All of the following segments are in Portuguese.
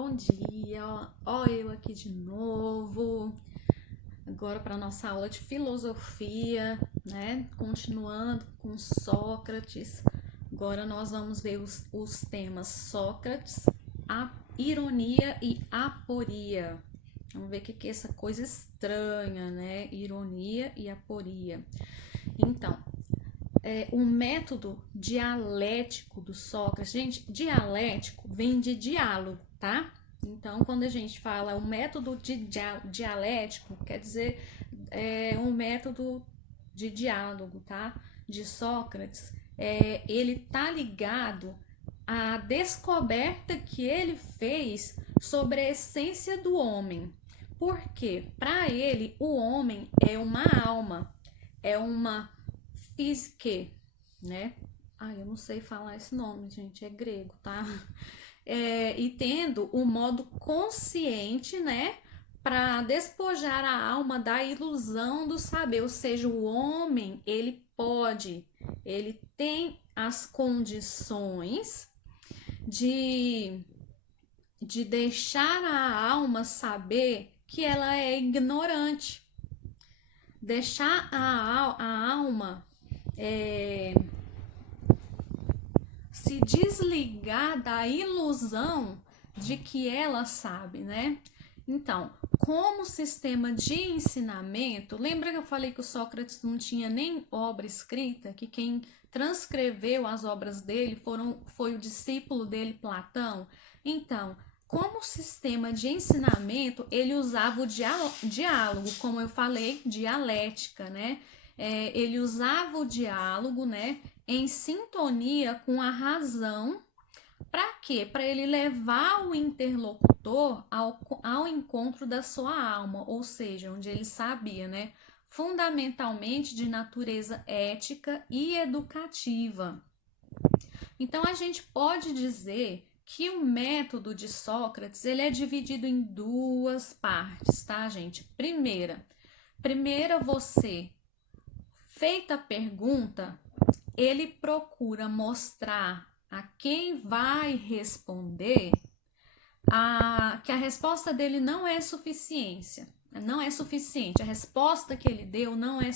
Bom dia, ó eu aqui de novo, agora para nossa aula de filosofia, né? Continuando com Sócrates. Agora nós vamos ver os temas Sócrates, a ironia e aporia. Vamos ver o que é essa coisa estranha, né? Ironia e aporia. Então, o método dialético do Sócrates, gente, dialético vem de diálogo, tá? Então, quando a gente fala o método dialético, quer dizer um método de diálogo, tá? De Sócrates, ele tá ligado à descoberta que ele fez sobre a essência do homem. Porque, para ele, o homem é uma alma, é uma psique, né? Eu não sei falar esse nome, gente, é grego, tá? E tendo o modo consciente, né, para despojar a alma da ilusão do saber, ou seja, o homem, ele tem as condições de, de deixar a alma saber que ela é ignorante, deixar a alma se desligar da ilusão de que ela sabe, né? Então, como sistema de ensinamento, lembra que eu falei que o Sócrates não tinha nem obra escrita, que quem transcreveu as obras dele foi o discípulo dele, Platão? Então, como sistema de ensinamento, ele usava o diálogo, como eu falei, dialética, né? Ele usava o diálogo, né, em sintonia com a razão. Para quê? Para ele levar o interlocutor ao encontro da sua alma, ou seja, onde ele sabia, né, fundamentalmente de natureza ética e educativa. Então a gente pode dizer que o método de Sócrates ele é dividido em duas partes, tá, gente? Primeira você, feita a pergunta, ele procura mostrar a quem vai responder que a resposta dele não é suficiente, a resposta que ele deu não é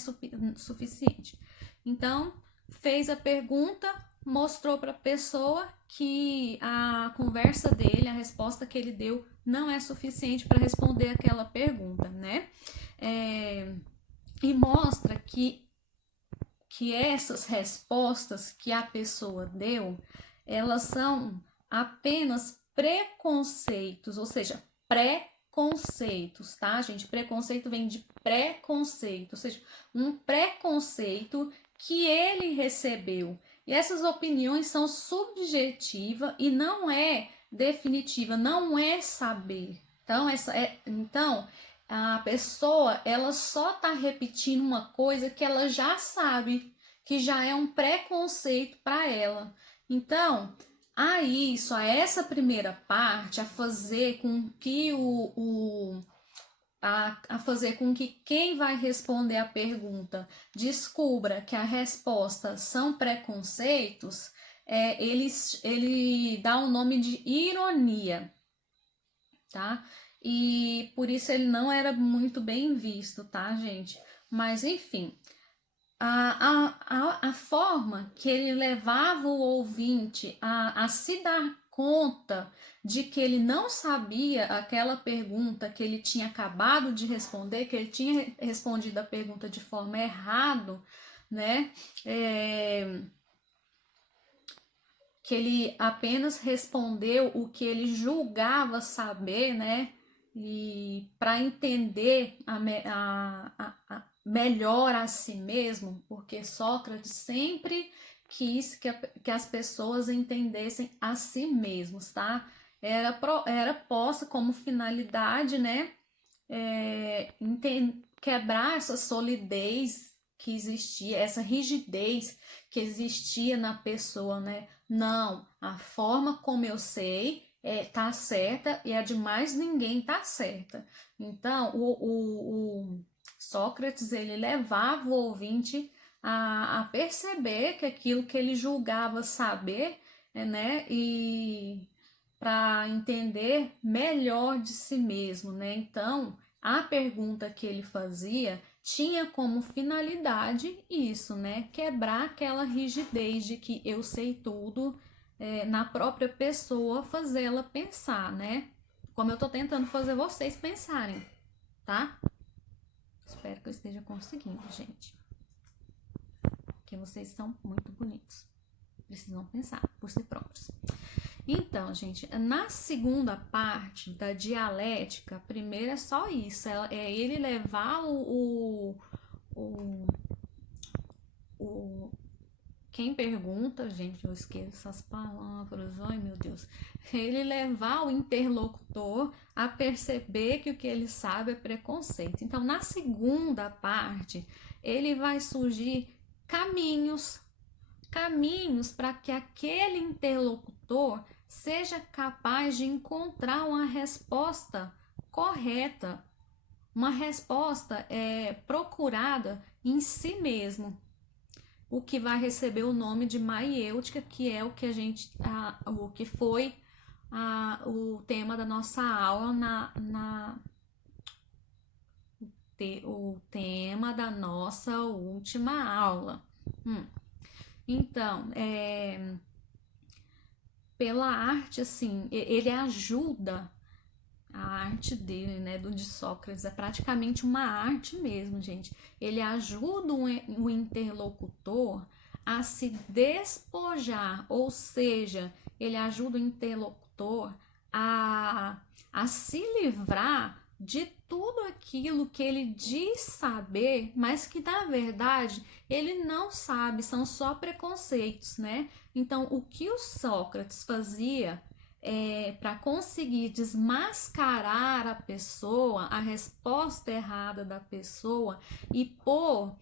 suficiente. Então, fez a pergunta, mostrou para a pessoa que a conversa dele, a resposta que ele deu não é suficiente para responder aquela pergunta, né? E mostra que essas respostas que a pessoa deu, elas são apenas preconceitos, ou seja, pré-conceitos, tá, gente? Preconceito vem de preconceito, ou seja, um preconceito que ele recebeu. E essas opiniões são subjetivas e não é definitiva, não é saber. Então, a pessoa ela só está repetindo uma coisa que ela já sabe, que já é um preconceito para ela. Então, a essa primeira parte, a fazer com que a fazer com que quem vai responder a pergunta descubra que a resposta são preconceitos, ele dá o nome de ironia, tá? E por isso ele não era muito bem visto, tá, gente? Mas enfim, a forma que ele levava o ouvinte a se dar conta de que ele não sabia aquela pergunta que ele tinha acabado de responder, que ele tinha respondido a pergunta de forma errada, né? Que ele apenas respondeu o que ele julgava saber, né? E para entender melhor a si mesmo, porque Sócrates sempre quis que as pessoas entendessem a si mesmos, tá? Era posta como finalidade, né? Quebrar essa solidez que existia, essa rigidez que existia na pessoa, né? Não, a forma como eu sei tá certa e a de mais ninguém tá certa. Então, o Sócrates, ele levava o ouvinte a perceber que aquilo que ele julgava saber, né? E para entender melhor de si mesmo, né? Então, a pergunta que ele fazia tinha como finalidade isso, né? Quebrar aquela rigidez de que eu sei tudo, na própria pessoa, fazê-la pensar, né? Como eu tô tentando fazer vocês pensarem, tá? Espero que eu esteja conseguindo, gente. Porque vocês são muito bonitos. Precisam pensar por si próprios. Então, gente, na segunda parte da dialética, primeiro é só isso, é ele levar quem pergunta, gente, eu esqueço essas palavras, ai meu Deus, ele levar o interlocutor a perceber que o que ele sabe é preconceito. Então, na segunda parte, ele vai surgir caminhos para que aquele interlocutor seja capaz de encontrar uma resposta correta, uma resposta procurada em si mesmo, o que vai receber o nome de maiêutica, que é o que o que foi o tema da nossa aula o tema da nossa última aula. Então, pela arte, assim, ele ajuda, a arte dele, né, do de Sócrates, é praticamente uma arte mesmo, gente. Ele ajuda o interlocutor a se despojar, ou seja, ele ajuda o interlocutor a se livrar de tudo aquilo que ele diz saber, mas que na verdade ele não sabe, são só preconceitos, né? Então, o que o Sócrates fazia para conseguir desmascarar a pessoa, a resposta errada da pessoa e pôr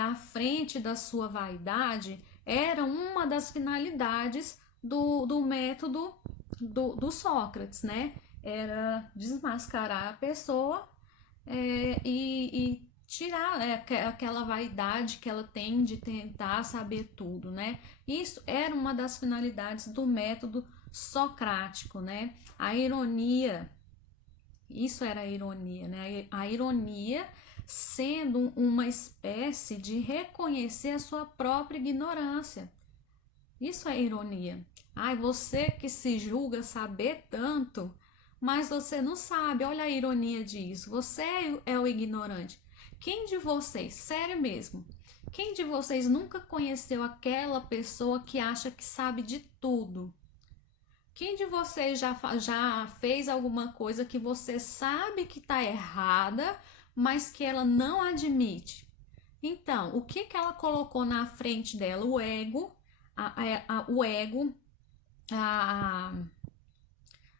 à frente da sua vaidade, era uma das finalidades do método do Sócrates, né? Era desmascarar a pessoa e tirar aquela vaidade que ela tem de tentar saber tudo, né? Isso era uma das finalidades do método socrático, né? A ironia, isso era a ironia, né? A ironia sendo uma espécie de reconhecer a sua própria ignorância. Isso é ironia. Ai, você que se julga saber tanto, mas você não sabe. Olha a ironia disso. Você é o ignorante. Quem de vocês, sério mesmo, quem de vocês nunca conheceu aquela pessoa que acha que sabe de tudo? Quem de vocês já fez alguma coisa que você sabe que está errada, mas que ela não admite? Então, o que ela colocou na frente dela? O ego, o ego, a,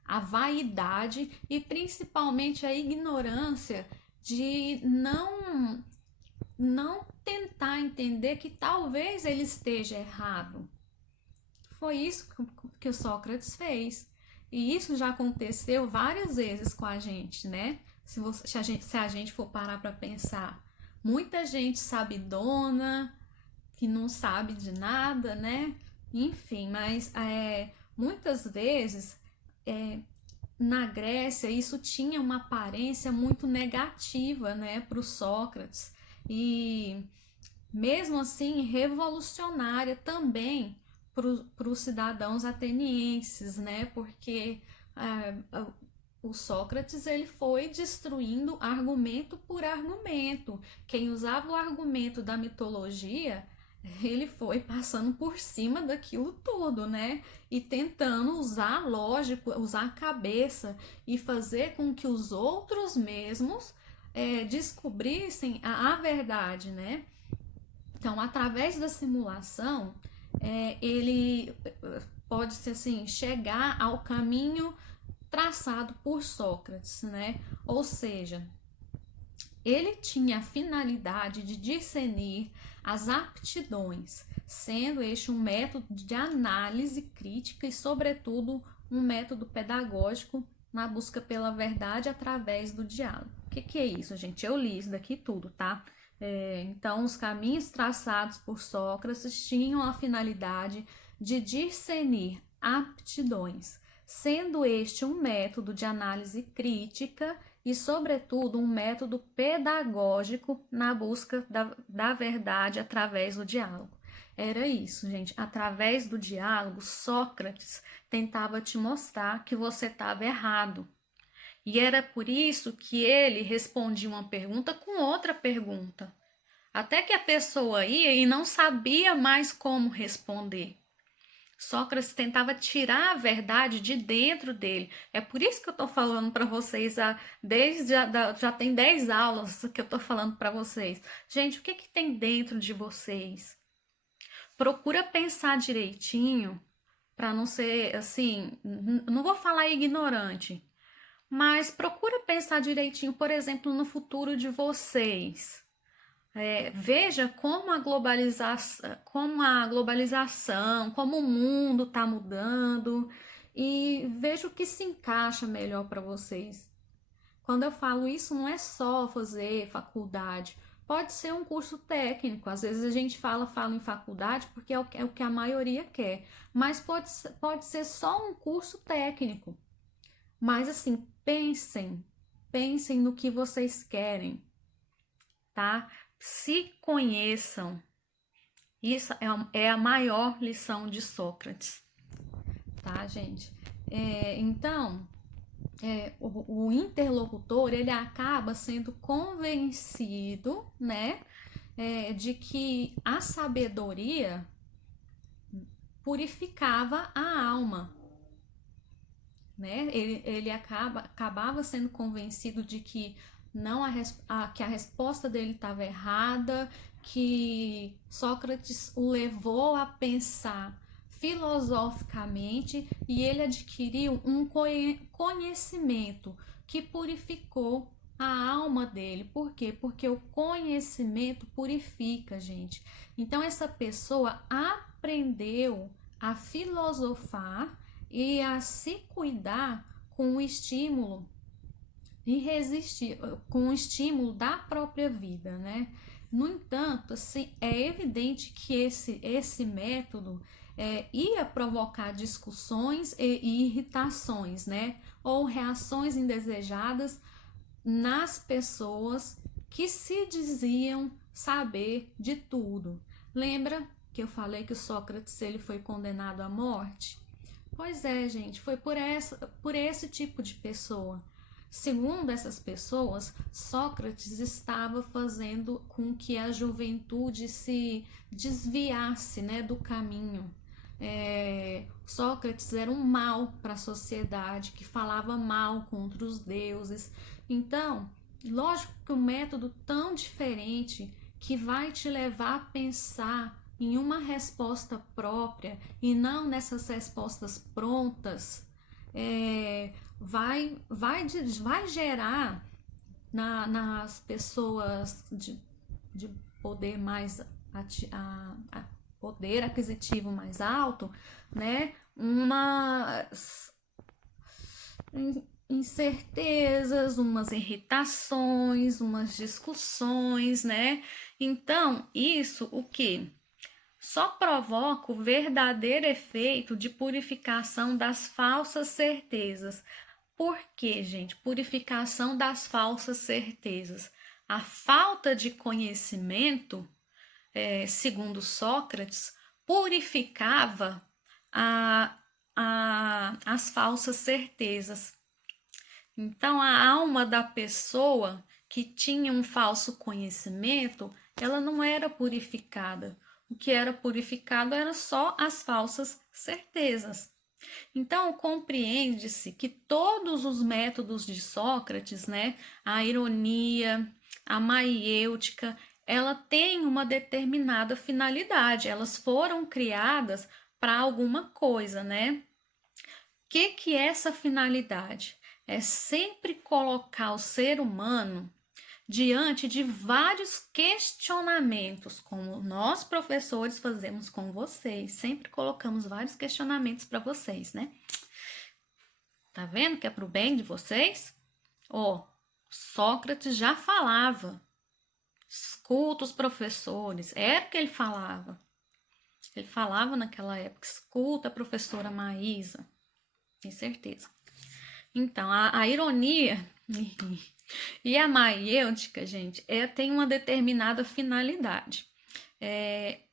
a vaidade e principalmente a ignorância de não tentar entender que talvez ele esteja errado. Foi isso que o Sócrates fez. E isso já aconteceu várias vezes com a gente, né? Se a gente for parar para pensar, muita gente sabidona, que não sabe de nada, né? Enfim, mas muitas vezes na Grécia isso tinha uma aparência muito negativa, né, para o Sócrates e mesmo assim revolucionária também para os cidadãos atenienses, né? Porque o Sócrates ele foi destruindo argumento por argumento. Quem usava o argumento da mitologia, ele foi passando por cima daquilo tudo, né? E tentando usar a lógica, usar a cabeça e fazer com que os outros mesmos descobrissem a verdade, né? Então, através da simulação, ele pode-se assim chegar ao caminho traçado por Sócrates, né? Ou seja, ele tinha a finalidade de discernir as aptidões, sendo este um método de análise crítica e, sobretudo, um método pedagógico na busca pela verdade através do diálogo. O que é isso, gente? Eu li isso daqui tudo, tá? Então, os caminhos traçados por Sócrates tinham a finalidade de discernir aptidões, sendo este um método de análise crítica e, sobretudo, um método pedagógico na busca da verdade através do diálogo. Era isso, gente. Através do diálogo, Sócrates tentava te mostrar que você estava errado. E era por isso que ele respondia uma pergunta com outra pergunta. Até que a pessoa ia e não sabia mais como responder. Sócrates tentava tirar a verdade de dentro dele. É por isso que eu estou falando para vocês, já tem 10 aulas que eu estou falando para vocês. Gente, o que tem dentro de vocês? Procura pensar direitinho, para não ser assim, não vou falar ignorante, mas procura pensar direitinho, por exemplo, no futuro de vocês. Veja como a globalização, como o mundo está mudando e veja o que se encaixa melhor para vocês. Quando eu falo isso, não é só fazer faculdade, pode ser um curso técnico. Às vezes a gente fala em faculdade porque é o que a maioria quer, mas pode ser só um curso técnico. Mas assim, pensem no que vocês querem, tá? Se conheçam. Isso é a maior lição de Sócrates, tá, gente? Então, o interlocutor, ele acaba sendo convencido, né, de que a sabedoria purificava a alma, né? Ele acabava sendo convencido de que que a resposta dele estava errada, que Sócrates o levou a pensar filosoficamente e ele adquiriu um conhecimento que purificou a alma dele. Por quê? Porque o conhecimento purifica, gente. Então essa pessoa aprendeu a filosofar e a se cuidar com o estímulo e resistir com o estímulo da própria vida, né? No entanto, assim, é evidente que esse método ia provocar discussões e irritações, né? Ou reações indesejadas nas pessoas que se diziam saber de tudo. Lembra que eu falei que o Sócrates ele foi condenado à morte? Pois é, gente, foi por esse tipo de pessoa. Segundo essas pessoas, Sócrates estava fazendo com que a juventude se desviasse, né, do caminho. Sócrates era um mal para a sociedade, que falava mal contra os deuses. Então, lógico que um método tão diferente que vai te levar a pensar em uma resposta própria e não nessas respostas prontas, vai gerar nas pessoas de poder mais poder aquisitivo mais alto, né? Umas incertezas, umas irritações, umas discussões, né? Então, isso o que? Só provoca o verdadeiro efeito de purificação das falsas certezas. Por quê, gente? Purificação das falsas certezas. A falta de conhecimento, segundo Sócrates, purificava as falsas certezas. Então, a alma da pessoa que tinha um falso conhecimento, ela não era purificada. O que era purificado era só as falsas certezas. Então, compreende-se que todos os métodos de Sócrates, né, a ironia, a maiêutica, ela tem uma determinada finalidade. Elas foram criadas para alguma coisa, né? O que é essa finalidade? É sempre colocar o ser humano diante de vários questionamentos, como nós professores fazemos com vocês, sempre colocamos vários questionamentos para vocês, né? Tá vendo que é pro bem de vocês? Sócrates já falava. Escuta os professores, era o que ele falava. Ele falava naquela época, escuta a professora Maísa. tem certeza. Então, a ironia e a maiêutica, gente, tem uma determinada finalidade.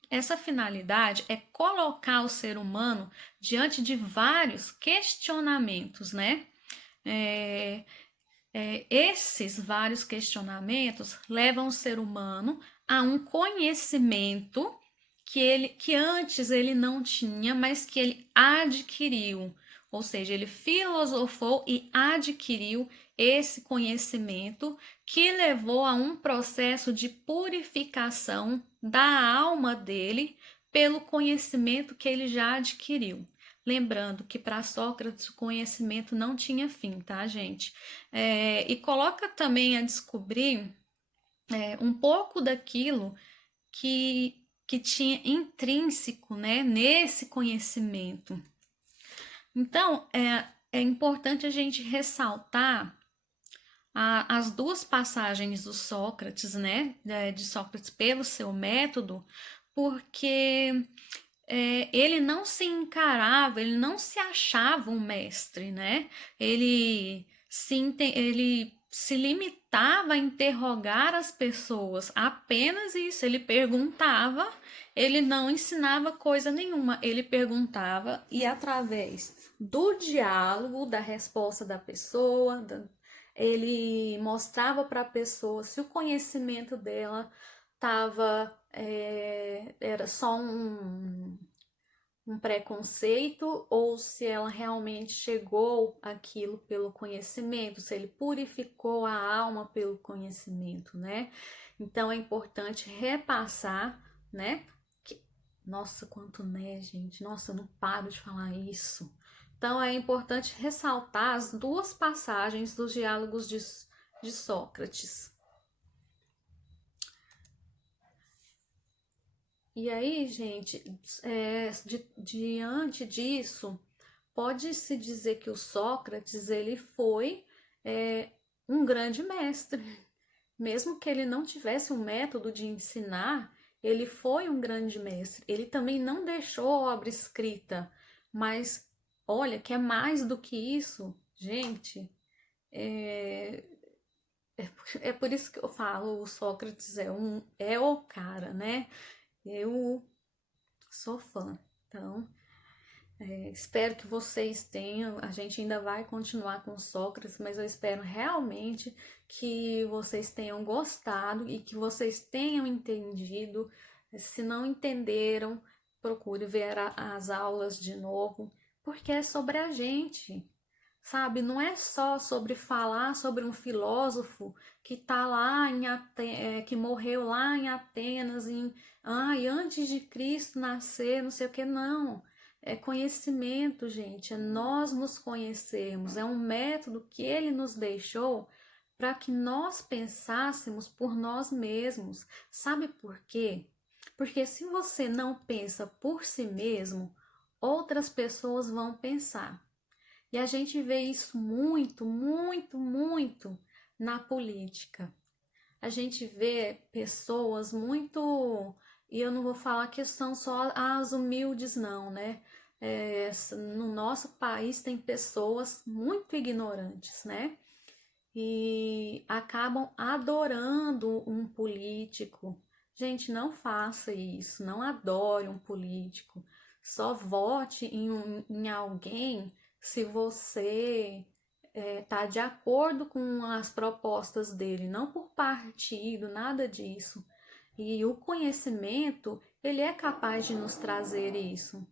Essa finalidade é colocar o ser humano diante de vários questionamentos, né? Esses vários questionamentos levam o ser humano a um conhecimento que antes ele não tinha, mas que ele adquiriu. Ou seja, ele filosofou e adquiriu esse conhecimento que levou a um processo de purificação da alma dele pelo conhecimento que ele já adquiriu. Lembrando que para Sócrates o conhecimento não tinha fim, tá, gente? E coloca também a descobrir um pouco daquilo que tinha intrínseco, né, nesse conhecimento. Então, é importante a gente ressaltar as duas passagens do Sócrates, né, de Sócrates pelo seu método, porque ele não se encarava, ele não se achava um mestre, né? Ele se limitava a interrogar as pessoas, apenas isso. Ele perguntava, ele não ensinava coisa nenhuma, ele perguntava e através do diálogo, da resposta da pessoa, ele mostrava para a pessoa se o conhecimento dela era só um preconceito ou se ela realmente chegou àquilo pelo conhecimento, se ele purificou a alma pelo conhecimento, né? Então é importante repassar, né? Nossa, quanto né, gente? Nossa, eu não paro de falar isso. Então é importante ressaltar as duas passagens dos diálogos de Sócrates. E aí, gente, diante disso, pode-se dizer que o Sócrates ele foi um grande mestre. Mesmo que ele não tivesse um método de ensinar, ele foi um grande mestre. Ele também não deixou obra escrita, mas olha que é mais do que isso, gente. É, é por isso que eu falo, o Sócrates é o cara, né? Eu sou fã. Então, espero que vocês tenham. A gente ainda vai continuar com Sócrates, mas eu espero realmente que vocês tenham gostado e que vocês tenham entendido. Se não entenderam, procure ver as aulas de novo, porque é sobre a gente. Sabe, não é só sobre falar sobre um filósofo que tá lá que morreu lá em Atenas, antes de Cristo nascer, não sei o que, não. É conhecimento, gente, é nós nos conhecermos, é um método que ele nos deixou para que nós pensássemos por nós mesmos. Sabe por quê? Porque se você não pensa por si mesmo, outras pessoas vão pensar. E a gente vê isso muito, muito, muito na política. A gente vê pessoas muito, e eu não vou falar que são só as humildes, não, né? No nosso país tem pessoas muito ignorantes, né? E acabam adorando um político. Gente, não faça isso, não adore um político. Só vote em alguém se você tá de acordo com as propostas dele, não por partido, nada disso. E o conhecimento, ele é capaz de nos trazer isso,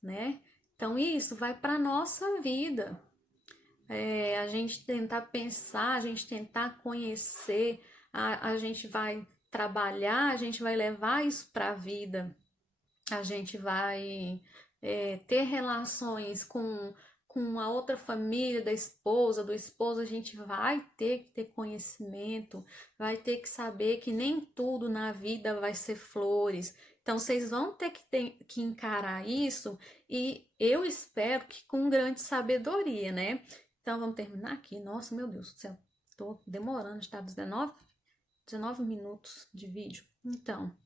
né? Então isso vai para a nossa vida. A gente tentar pensar, a gente tentar conhecer, a gente vai trabalhar, a gente vai levar isso para a vida, a gente vai ter relações com a outra família da esposa, do esposo, a gente vai ter que ter conhecimento, vai ter que saber que nem tudo na vida vai ser flores. Então, vocês vão ter que encarar isso e eu espero que com grande sabedoria, né? Então, vamos terminar aqui. Nossa, meu Deus do céu, tô demorando, está 19 minutos de vídeo. Então,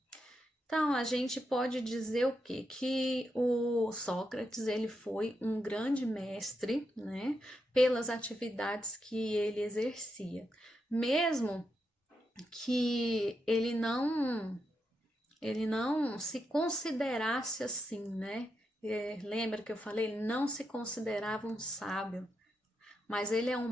Então, a gente pode dizer o quê? Que o Sócrates, ele foi um grande mestre, né, pelas atividades que ele exercia. Mesmo que ele não se considerasse assim, né? Lembra que eu falei, ele não se considerava um sábio, mas ele é um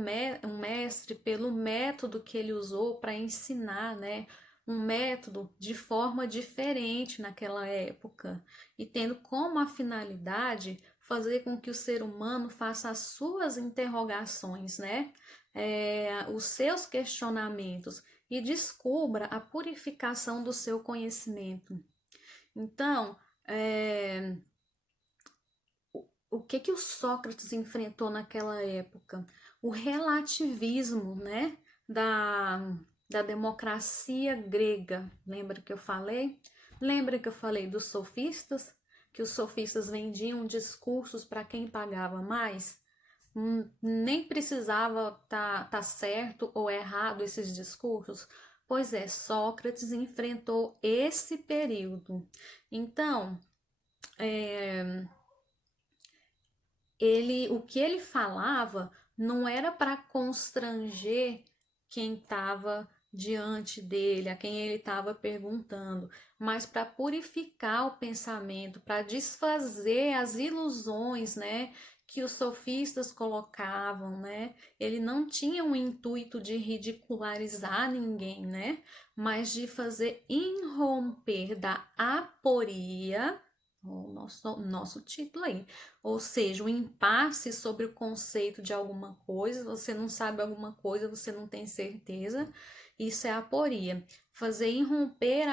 mestre pelo método que ele usou para ensinar, né? Um método de forma diferente naquela época e tendo como a finalidade fazer com que o ser humano faça as suas interrogações, né? Os seus questionamentos e descubra a purificação do seu conhecimento. Então, o que o Sócrates enfrentou naquela época? O relativismo, né, da democracia grega. Lembra que eu falei? Lembra que eu falei dos sofistas? Que os sofistas vendiam discursos para quem pagava mais? Nem precisava tá certo ou errado esses discursos. Pois é, Sócrates enfrentou esse período. Então, o que ele falava não era para constranger quem estava diante dele, a quem ele estava perguntando, mas para purificar o pensamento, para desfazer as ilusões, né, que os sofistas colocavam, né? Ele não tinha o intuito de ridicularizar ninguém, né, mas de fazer irromper da aporia, o nosso título aí, ou seja, o impasse sobre o conceito de alguma coisa, você não sabe alguma coisa, você não tem certeza, isso é aporia. Fazer irromper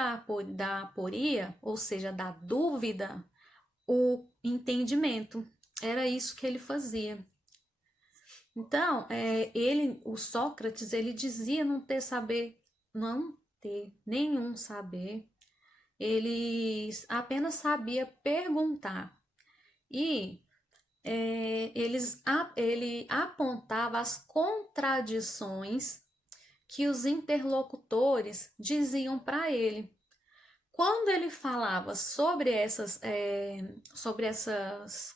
da aporia, ou seja, da dúvida, o entendimento. Era isso que ele fazia. Então, o Sócrates, ele dizia não ter nenhum saber, ele apenas sabia perguntar. E ele apontava as contradições que os interlocutores diziam para ele. Quando ele falava sobre essas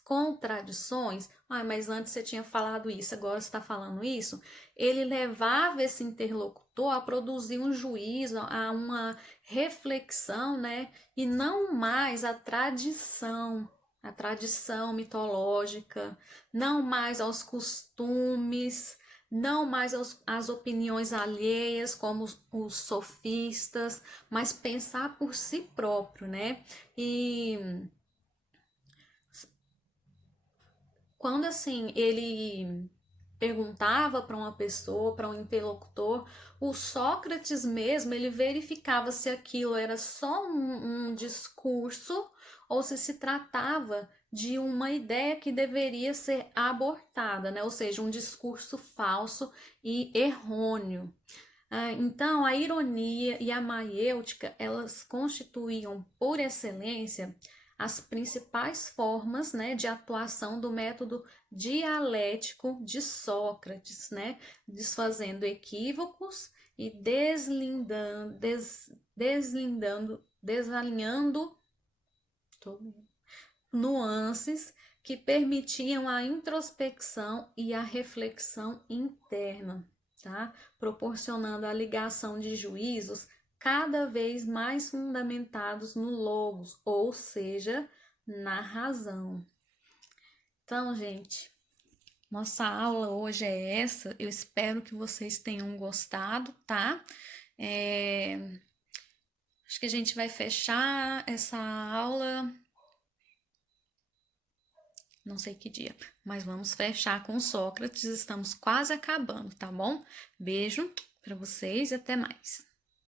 contradições, mas antes você tinha falado isso, agora você está falando isso, ele levava esse interlocutor a produzir um juízo, a uma reflexão, né? E não mais a tradição mitológica, não mais aos costumes, não mais às opiniões alheias, como os sofistas, mas pensar por si próprio, né? E quando assim ele perguntava para uma pessoa, para um interlocutor, o Sócrates mesmo, ele verificava se aquilo era só um discurso ou se tratava de uma ideia que deveria ser abortada, né? Ou seja, um discurso falso e errôneo. Então, a ironia e a maiêutica, elas constituíam, por excelência, as principais formas, né, de atuação do método dialético de Sócrates, né, desfazendo equívocos e desalinhando nuances que permitiam a introspecção e a reflexão interna, tá? Proporcionando a ligação de juízos cada vez mais fundamentados no logos, ou seja, na razão. Então, gente, nossa aula hoje é essa. Eu espero que vocês tenham gostado, tá? Acho que a gente vai fechar essa aula, não sei que dia, mas vamos fechar com Sócrates. Estamos quase acabando, tá bom? Beijo para vocês e até mais.